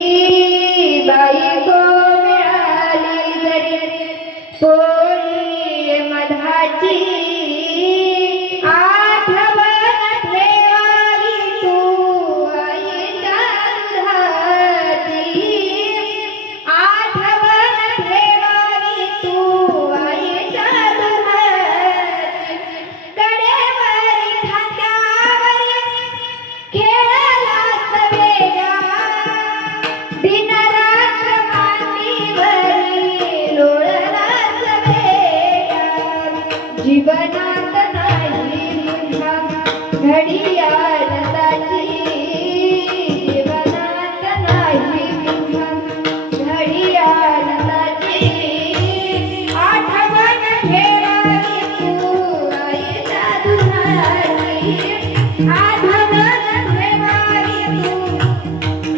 बायको मिळाली जरी पोळी मधाची आठवण ठेवावी तू आईच्या दुधाची आठवण ठेवावी तू आईच्या दुधाची कडेवरी खांद्यावर खेळला सवेला दिनरात्र मांडीवरी लोळला सवेला जीवनात नाही मुठा घडियाळ ताची जीवनात नाही मुठा घडियाळ ताची आठवण ठेवावी तू आईच्या दुधाची आठवण ठेवावी तू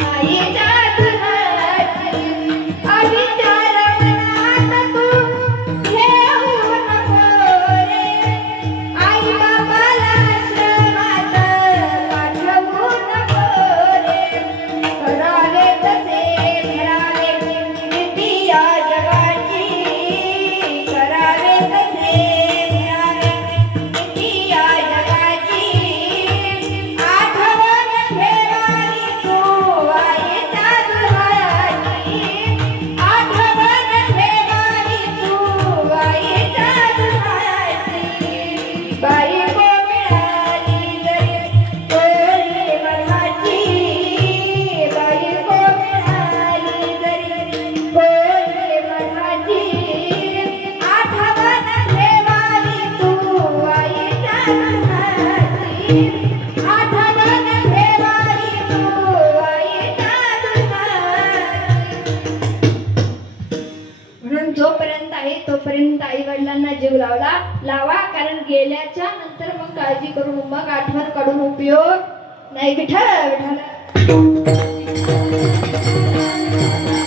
आईच्या दुधाची अविचार मनात तू ठेवू नको रे आई बाबाला आश्रमात पाठवू नको रे करावे तसे करावे नीती या जगाची करावे तसे करावे नीती या जगाची आठवण ठेवावी तू आईच्या दुधाची आठवण ठेवावी तू आईच्या दुधाची बायको मिळाली जरी पोळी मधाची बायको मिळाली जरी पोळी मधाची आठवण ठेवावी तू आईच्या दुधाची आठवण ठेवावी तू आईच्या दुधाची म्हणून जोपर्यंत आहे तोपर्यंत आई वडिलांना जीव लावा कारण गेल्याच्या नंतर मग काळजी करून मग आठवण काढून उपयोग नाही विठ्ठल विठ्ठल